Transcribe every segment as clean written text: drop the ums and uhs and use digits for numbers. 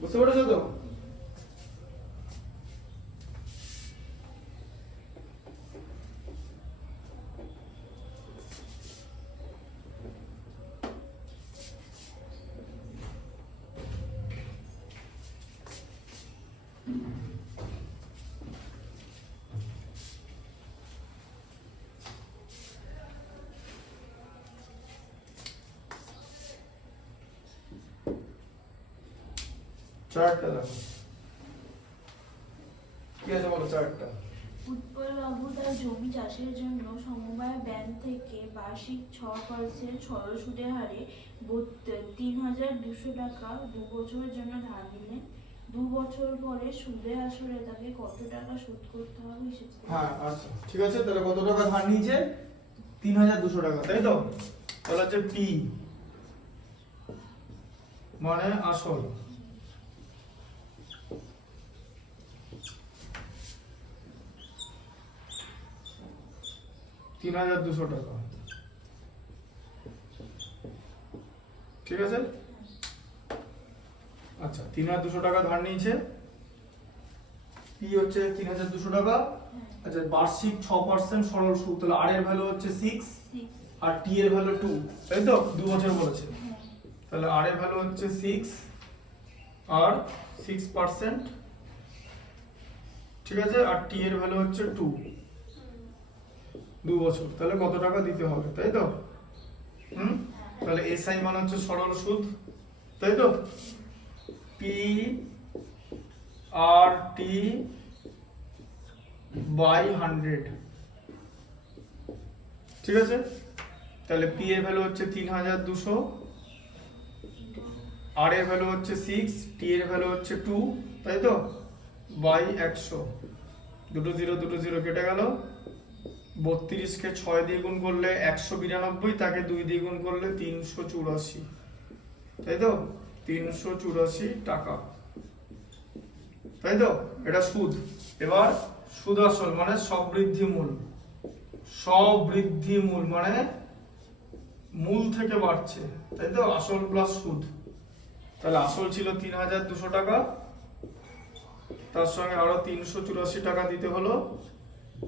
বুঝতে পেরেছো তো? চারটা দেখো কি আছে বলো চারটা। উৎপলবাবু তার জমি চাষের জন্য সমবায় ব্যাংক থেকে বার্ষিক 6% সরল সুদের হারে ৩,২০০ টাকা ২ বছরের জন্য ধার নিলেন। ২ বছর পরে সুদে আসলে তাকে কত টাকা শোধ করতে হবে এসেছে। হ্যাঁ আচ্ছা ঠিক আছে, তাহলে কত টাকা ধার নিয়েছে? ৩,২০০ টাকা, তাই তো? তাহলে হচ্ছে পি মানে আসল, $৩,২০০ টাকা, ঠিক আছে? আচ্ছা ৩,২০০ টাকা ধার নিয়েছে, পি হচ্ছে ৩,২০০ টাকা। আচ্ছা বার্ষিক 6% সরল সুদ, তাহলে আর এর ভ্যালু হচ্ছে 6 আর টি এর ভ্যালু 2, তাই তো? 2 বছর বলেছে, তাহলে আর এর ভ্যালু হচ্ছে 6 আর 6%, ঠিক আছে? আর টি এর ভ্যালু হচ্ছে 2, 2 বছর, তাহলে কত টাকা দিতে হবে, তাই তো? তাহলে এসআই মানে হচ্ছে সরল সুদ, তাই তো? পি আর টি বাই 100, ঠিক আছে? তাহলে পি এর ভ্যালু হচ্ছে ৩,২০০, আর এর ভ্যালু হচ্ছে 6, টি এর ভ্যালু হচ্ছে 2, তাই তো? বাই 100, দুটো জিরো কেটে গেল। 32 কে 6 দিয়ে গুণ করলে 192, তাকে 2 দিয়ে গুণ করলে 384, তাই তো? 384 টাকা, তাই তো? এটা সুদ। এবার সুদ আসল মানে সবৃদ্ধি মূল, সবৃদ্ধি মূল মানে মূল থেকে বাড়ছে, তাই তো? আসল প্লাস সুদ, তাহলে আসল ছিল ৩,২০০ টাকা, তার সঙ্গে আরো 384 টাকা দিতে হলো,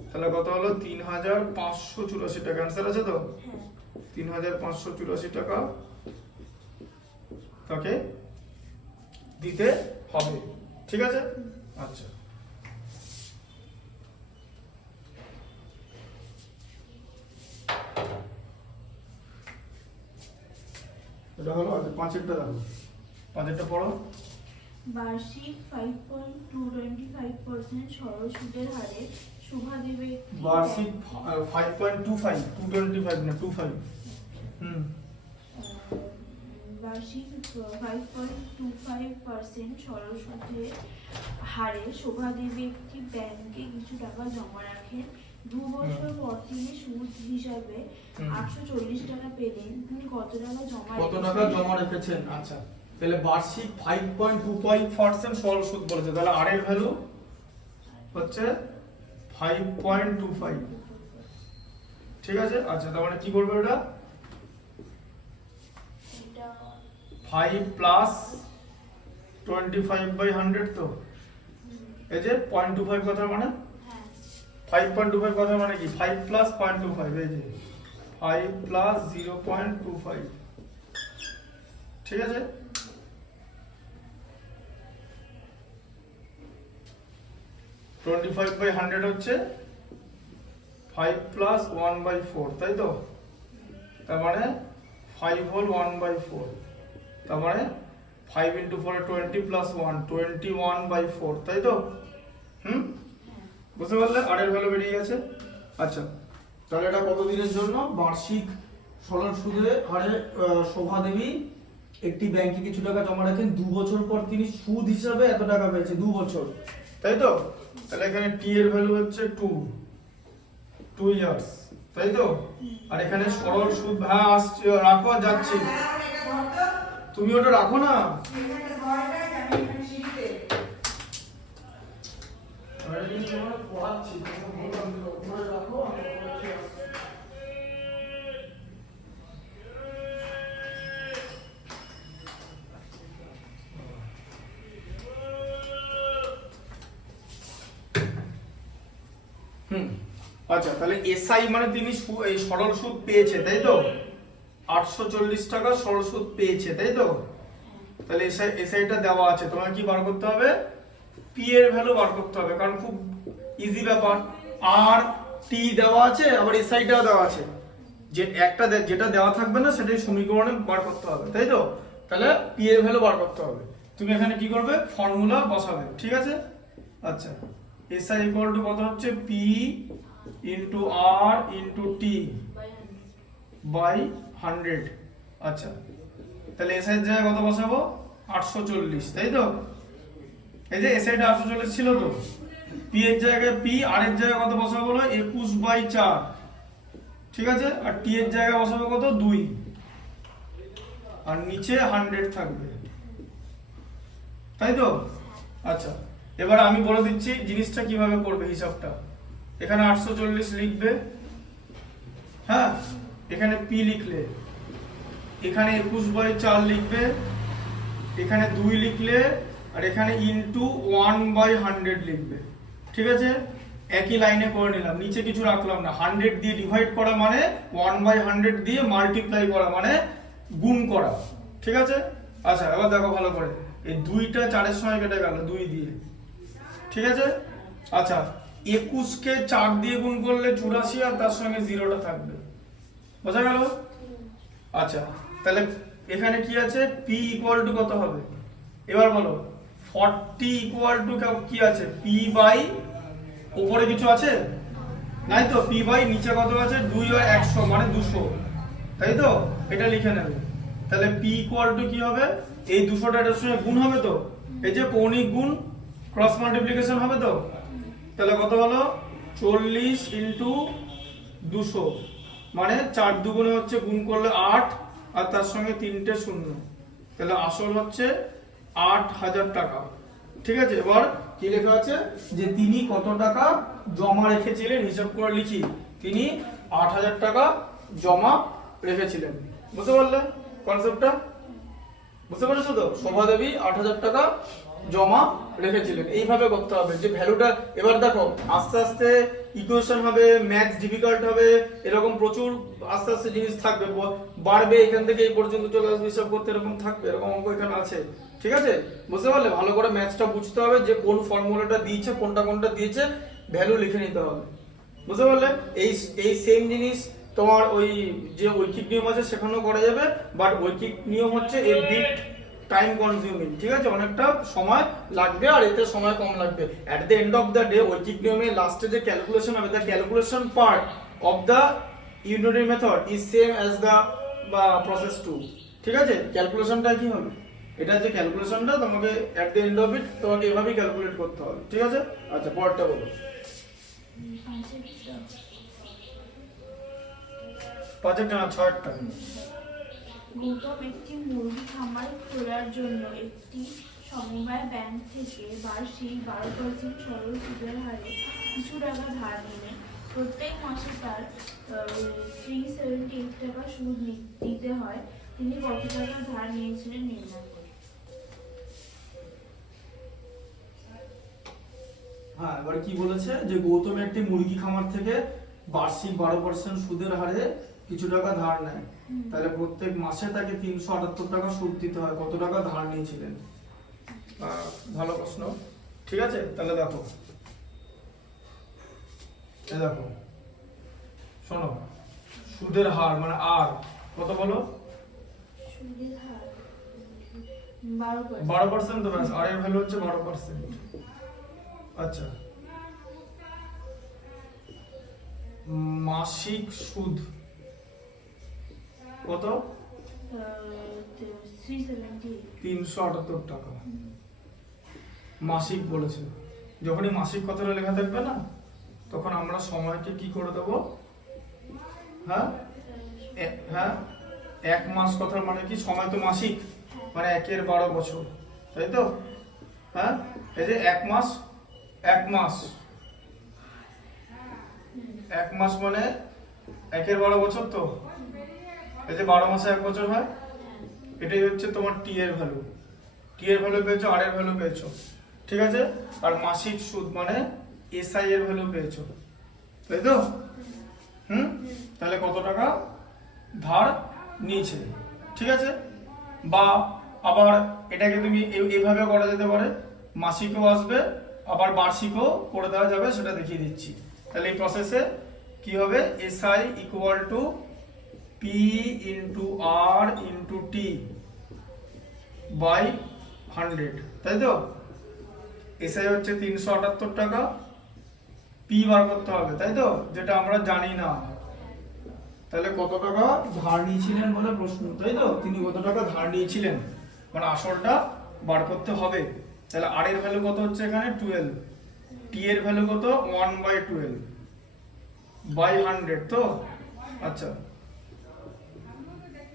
তাহলে কত হলো? ৩,৫৮৪ টাকা। অ্যান্সার আছে তো? ৩,৫৮৪ টাকা তাকে দিতে হবে, ঠিক আছে? আচ্ছা এটা হলো। আচ্ছা পাঁচেরটা দেখো, পাঁচেরটা পড়ো। বার্ষিক 5.225% সরল সুদের হারে শুভাদেবী বার্ষিক 5.25, 225 না 25। বার্ষিক 5.25% সরল সুদের হারে শোভাদেবী একটি ব্যাংকে কিছু টাকা জমা রাখেন। 2 বছর পর তিনি সুদ হিসাবে 840 টাকা পেলেন। তিনি কত টাকা জমা রেখেছেন? আচ্ছা তাহলে বার্ষিক 5.25% সরল সুদ বলেছে, তাহলে আর এর ভ্যালু হচ্ছে 5.25, ঠিক আছে? আচ্ছা তার মানে কি করবে এটা? 5 প্লাস 25/100, তো এই যে 0.25 কথা মানে 5.25 কথা মানে কি? 5 প্লাস 0.25, এই যে 5 প্লাস 0.25, ঠিক আছে? টোয়েন্টি-ফাইভ বাই 100 হচ্ছে 5 প্লাস 1/4, তাই তো? তার মানে 5 হোল 1/4, তার মানে 5 ইন্টু 4 20 প্লাস 1 21/4, তাই তো? বুঝতে পারলে? আর এর ভ্যালু বেরিয়ে গেছে। আচ্ছা তাহলে এটা কত দিনের জন্য? বার্ষিক সরল সুদে হারে শোভাদেবী একটি ব্যাংকে কিছু টাকা জমা রাখেন, 2 বছর পর তিনি সুদ হিসাবে এত টাকা পেয়েছে, 2 বছর, তাই তো? তাহলে এখানে টি এর ভ্যালু হচ্ছে 2 ইয়ার্স, তাই তো? আর এখানে সরল সুদ, হ্যাঁ আসছে, রাখো, যাচ্ছে, তুমি ওটা রাখো না। পড়াচ্ছি রাখো। আচ্ছা, তাহলে এসআই মানে তিনি এই সরল সুদ পেয়েছে, তাই তো? 840 টাকা সরল সুদ পেয়েছে, তাই তো? তাহলে এসআইটা দেওয়া আছে, তোমাকে কি বার করতে হবে? পি এর ভ্যালু বার করতে হবে, কারণ খুব ইজি ব্যাপার। আর টি দেওয়া আছে, আবার এসআইটাও দেওয়া আছে, যে একটা যেটা দেওয়া থাকবে না সেটাই সমীকরণে বার করতে হবে, তাই তো? তাহলে পি এর ভ্যালু বার করতে হবে। তুমি এখানে কি করবে? ফর্মুলা বসাবে, ঠিক আছে? আচ্ছা, এসআই ইকুয়াল টু কত হচ্ছে? P into R into T by 100। আচ্ছা, তাহলে এসআই এর জায়গায় কত বসাবো? 840, তাই তো? এই যে এসআইটা 840 ছিল তো, পি এর জায়গায় পি, আর এর জায়গায় কত বসাবো বলো? 21/4, ঠিক আছে? আর টি এর জায়গায় বসাবো কত? 2, আর নিচে 100 থাকবে, তাই তো? আচ্ছা, এবার আমি বলে দিচ্ছি জিনিসটা কিভাবে করবে, হিসাবটা। এখানে 840 লিখবে, হ্যাঁ, এখানে পি লিখলে, এখানে 21/4 লিখবে, এখানে 2 লিখলে, আর এখানে ইনটু 1/100 লিখবে, ঠিক আছে? একই লাইনে করে নিলাম, নিচে কিছু রাখলাম না। 100 দিয়ে ডিভাইড করা মানে 1/100 দিয়ে মাল্টিপ্লাই করা মানে গুণ করা, ঠিক আছে? আচ্ছা, এবার দেখো ভালো করে, এই 2টা 4 এর সময় কেটে গেল 2 দিয়ে, ঠিক আছে? আচ্ছা, 21 কে 4 দিয়ে গুণ করলে 84, আর তার সঙ্গে 0টা থাকবে, বোঝা গেল? আচ্ছা, তাহলে এখানে কি আছে? p ইকুয়াল টু কত হবে? এবার বলো, 40 ইকুয়াল টু কি আছে? p বাই, উপরে কিছু আছে? নাই তো, p বাই নিচে কত আছে? 2 আর 100 মানে 200, তাই তো? এটা লিখে নেবে। তাহলে p ইকুয়াল টু কি হবে? এই 200টা এটার সঙ্গে গুণ হবে তো, এই যে কৌণিক গুণ, ক্রস মাল্টিপ্লিকেশন হবে তো। তাহলে কত হলো? 40 ইন্টু 200 মানে 4 দুগুণে হচ্ছে, গুণ করলে 8, আর তার সঙ্গে 3টে শূন্য, তাহলে আসল হচ্ছে 8000 টাকা, ঠিক আছে? এবার কি লেখা আছে? যে তিনি কত টাকা জমা রেখেছিলেন, হিসাব করে লিখি। তিনি 8000 টাকা জমা রেখেছিলেন। বুঝতে পারলে কনসেপ্টটা? বুঝতে পারছো তো? শোভাদেবী 8000 টাকা জমা রেখেছিলেন। এইভাবে করতে হবে যে ভ্যালুটা। এবার দেখো, আস্তে আস্তে ইকুয়েশন হবে, ম্যাথস ডিফিকাল্ট হবে, এরকম প্রচুর আস্তে আস্তে জিনিস থাকবে, বাড়বে, এখান থেকে এই পর্যন্ত চলে আসবে, হিসাব করতে এরকম থাকবে, এরকম অঙ্ক এখানে আছে, ঠিক আছে? বুঝতে পারলে? ভালো করে ম্যাথসটা বুঝতে হবে, যে কোন ফর্মুলাটা দিয়েছে, কোনটা কোনটা দিয়েছে, ভ্যালু লিখে নিতে হবে। বুঝতে পারলে? এই সেম জিনিস তোমার ওই যে ঐকিক নিয়ম আছে সেখানেও করা যাবে, বাট ঐকিক নিয়ম হচ্ছে এ বিট টাইম কনজিউমিং, ঠিক আছে? অনেকটা সময় লাগবে, আর এতে সময় কম লাগবে। At the end of the day ঐকিক নিয়মে লাস্টে যে ক্যালকুলেশন হবে, the calculation part of the unitary method is same as the process 2, ঠিক আছে? ক্যালকুলেশনটা কি হবে? এটা যে ক্যালকুলেশনটা তোমাকে এট দ্য এন্ড অফ ইট তোমাকে এভাবেই ক্যালকুলেট করতে হবে, ঠিক আছে? আচ্ছা, পরেরটা বলো। 5টা না 6টা? গৌতম একটি মুরগি খামার খোলার জন্য একটি সমবায় ব্যাংক থেকে বার্ষিক 12% সরল সুদের হারে কিছু টাকা ধার নিলেন। প্রত্যেক মাসে তার 378 টাকা সুদ দিতে হয়। তিনি কত টাকা ধার নিয়েছিলেন নির্ণয় করুন। হ্যাঁ, এবার কি বলেছে? যে গৌতম একটি মুরগি খামার থেকে বার্ষিক 12% সুদের হারে কিছু টাকা ধার নেয়, তাহলে প্রত্যেক মাসে তাকে 378 টাকা সুদ দিতে হয়। কত টাকা ধার নিয়েছিলেন? ভালো প্রশ্ন, ঠিক আছে? তাহলে দেখো, দেখো শোনো, সুদের হার মানে আর কত বলো? সুদের হার 12%। 12% তো ব্যাস, আর এর ভ্যালু হচ্ছে 12%। আচ্ছা, মাসিক সুদ কত? 378 টাকা মাসিক বলেছে। যখনই মাসিক কথাটা লেখা থাকবে না, তখন আমরা সময়কে কি করে দেবো? হ্যাঁ, হ্যাঁ, 1 মাস কথার মানে কি? সময় তো মাসিক মানে 1 12 বছর, তাই তো? হ্যাঁ, এই যে 1 মাস, 1 মাস, 1 মাস মানে 1 12 বছর তো। এই যে 12 মাসে 1 বছর হয়, এটাই হচ্ছে তোমার টি এর ভ্যালু। টি এর ভ্যালু পেয়েছো, আর এর ভ্যালু পেয়েছো, ঠিক আছে? আর মাসিক সুদ মানে এসআই এর ভ্যালু পেয়েছো, তাই তো? তাহলে কত টাকা ধার নিয়েছে, ঠিক আছে? বা আবার এটাকে তুমি এইভাবে করা যেতে পারে, মাসিকও আসবে আবার বার্ষিকও করে দেওয়া যাবে, সেটা দেখিয়ে দিচ্ছি। তাহলে এই প্রসেসে কি হবে, SI equal to P into R into T by 100, তাই তো? এসআই হচ্ছে 378 টাকা, পি বার করতে হবে, তাই তো, যেটা আমরা জানি না। তাহলে কত টাকা ধার নিয়েছিলেন বলে প্রশ্ন, তাই তো? তিনি কত টাকা ধার নিয়েছিলেন মানে আসলটা বার করতে হবে। তাহলে আর এর ভ্যালু কত হচ্ছে এখানে 12, টি এর ভ্যালু কত 1/12 বাই 100, তো আচ্ছা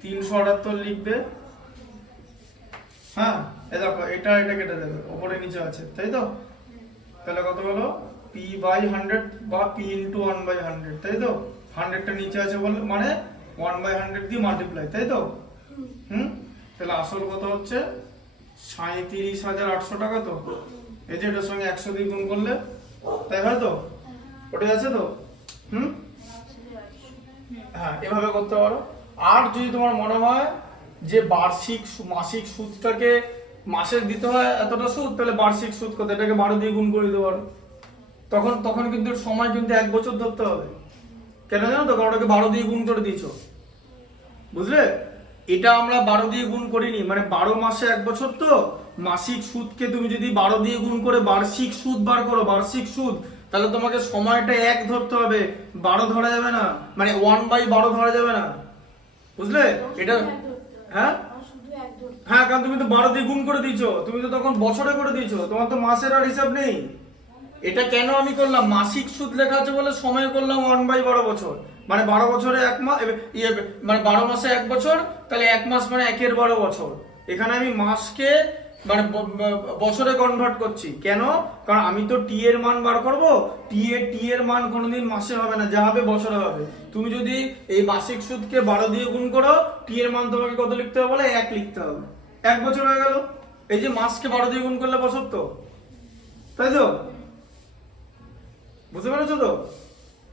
378 লিখবে। হ্যাঁ, এই দেখো এটা কেটে দেবে, উপরে নিচে আছে, তাই তো? তাহলে কত হলো পি বাই 100 বা পি ইন্টু 1/100, তাই তো? 100টা নিচে আছে বলে মানে 1/100 দিয়ে মাল্টিপ্লাই, তাই তো? তাহলে আসল কত হচ্ছে 37,800 টাকা, তো এই যে এটার সঙ্গে 100 দিয়ে গুণ করলে, তাই হয় তো? ওটাই আছে তো? হ্যাঁ, এভাবে করতে পারো। আর যদি তোমার মনে হয় যে মাসিক সুদটাকে মাসে দিতে হয় এতটা সুদ, তাহলে বার্ষিক সুদ কত, এটাকে 12 দিয়ে গুণ করে দিতে পারো। তখন কিন্তু সময় কিন্তু 1 বছর ধরতে হবে। কেন জানো তো? কারণ ওটাকে 12 দিয়ে গুণ করে দিয়েছো, বুঝলে? এটা আমরা 12 দিয়ে গুণ করিনি, মানে 12 মাসে 1 বছর, তো মাসিক সুদকে তুমি যদি 12 দিয়ে গুণ করে বার্ষিক সুদ বার করো, বার্ষিক সুদ, তাহলে তোমাকে সময়টা 1 ধরতে হবে, 12 ধরা যাবে না, মানে 1/12 ধরা যাবে না, বুঝলে? এটা হ্যাঁ হ্যাঁ, কারণ তুমি তো 12 দিয়ে গুণ করে দিয়েছো, তুমি তো তখন বছরে করে দিয়েছো, তোমার তো মাসের আর হিসাব নেই। এটা কেন আমি করলাম, মাসিক সুদ লেখা আছে বলে সময় করলাম 1/12 বছর, মানে 12 বছরে 1 মাস, মানে 12 মাসে 1 বছর, তাহলে 1 মাস মানে 1/12 বছর। এখানে আমি মাসকে মানে বছরে কনভার্ট করছি, কেন? কারণ আমি তো টি এর মান বার করব, টি এর মান কোনোদিন মাসে হবে না, যা হবে বছরে হবে। তুমি যদি এই মাসিক সুদকে 12 দিয়ে গুণ করো, টি এর মান তোমাকে কত লিখতে হবে বলে 1 লিখতে হবে, 1 বছর হয়ে গেল। এই যে মাসকে 12 দিয়ে গুণ করলে বছর, তো তাই তো? বুঝতে পেরেছো তো?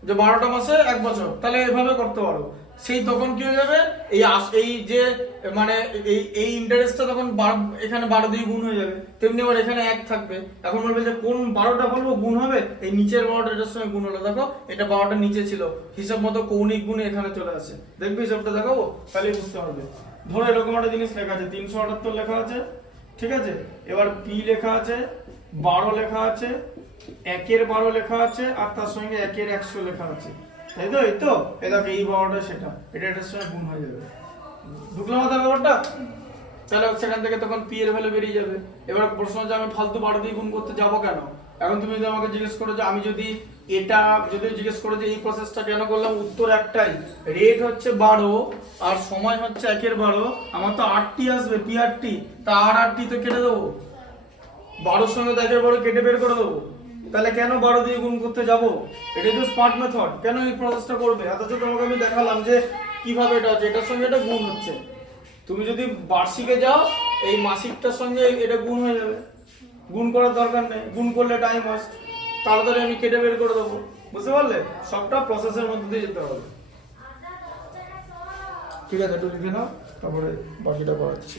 যে 12টা মাসে 1 বছর, তাহলে এভাবে করতে পারো। সেই তখন কি হয়ে যাবে, এই যে মানে এই ইন্টারেস্টটা তখন এখানে 12 দিয়ে গুণ হয়ে যাবে, তেমনি আবার এখানে 1 থাকবে। এখন বলবে যে কোন 12টা বলবো গুণ হবে, এই নিচের 12টা এটার সঙ্গে গুণ হলো, দেখো এটা 12টা নিচে ছিল, হিসাব মতো কৌণিক গুণে এখানে চলে আসে, দেখবে হিসাবটা দেখাবো, তাহলে বুঝতে পারবে। ধরো এরকম একটা জিনিস লেখা আছে, 378 লেখা আছে, ঠিক আছে? এবার পি লেখা আছে, 12 লেখা আছে, 1/12 লেখা আছে, আর তার সঙ্গে 1/100 লেখা আছে, তাই তো? এই তো এই দেখো এই 12টা সেটা, এটার সঙ্গে গুণ হয়ে যাবে। ঢুকলো মাথায় ব্যাপারটা? তাহলে সেখান থেকে তখন পি এর ভ্যালু বেরিয়ে যাবে। এবার প্রশ্ন হচ্ছে আমি ফালতু 12 দিয়ে গুণ করতে যাবো কেন? এখন তুমি যদি আমাকে জিজ্ঞেস করো যে আমি যদি জিজ্ঞেস করো যে এই প্রসেসটা কেন করলাম, উত্তর একটাই, রেট হচ্ছে 12 আর সময় হচ্ছে 1/12, আমার তো 8টি আসবে, পি 8টি, তা আর 8টি তো কেটে দেবো, 12 সঙ্গে 1/12 কেটে বের করে দেবো। তাহলে কেন 12 দিয়ে গুণ করতে যাব? এটাই তো স্মার্ট মেথড। কেন এই প্রসেসটা করবে? অথচ তোমাকে আমি দেখালাম যে কিভাবে এটা হচ্ছে, এটার সঙ্গে এটা গুণ হচ্ছে। তুমি যদি বার্ষিকে যাও, এই মাসিকটার সঙ্গে এটা গুণ হয়ে যাবে, গুণ করার দরকার নেই, গুণ করলে টাইম ওয়েস্ট, তাড়াতাড়ি আমি কেটে বের করে দেবো। বুঝতে পারলে? সবটা প্রসেসের মধ্যে দিয়ে যেতে হবে। ঠিক আছে, একটু লিখে নাও, তারপরে বাকিটা করাচ্ছি।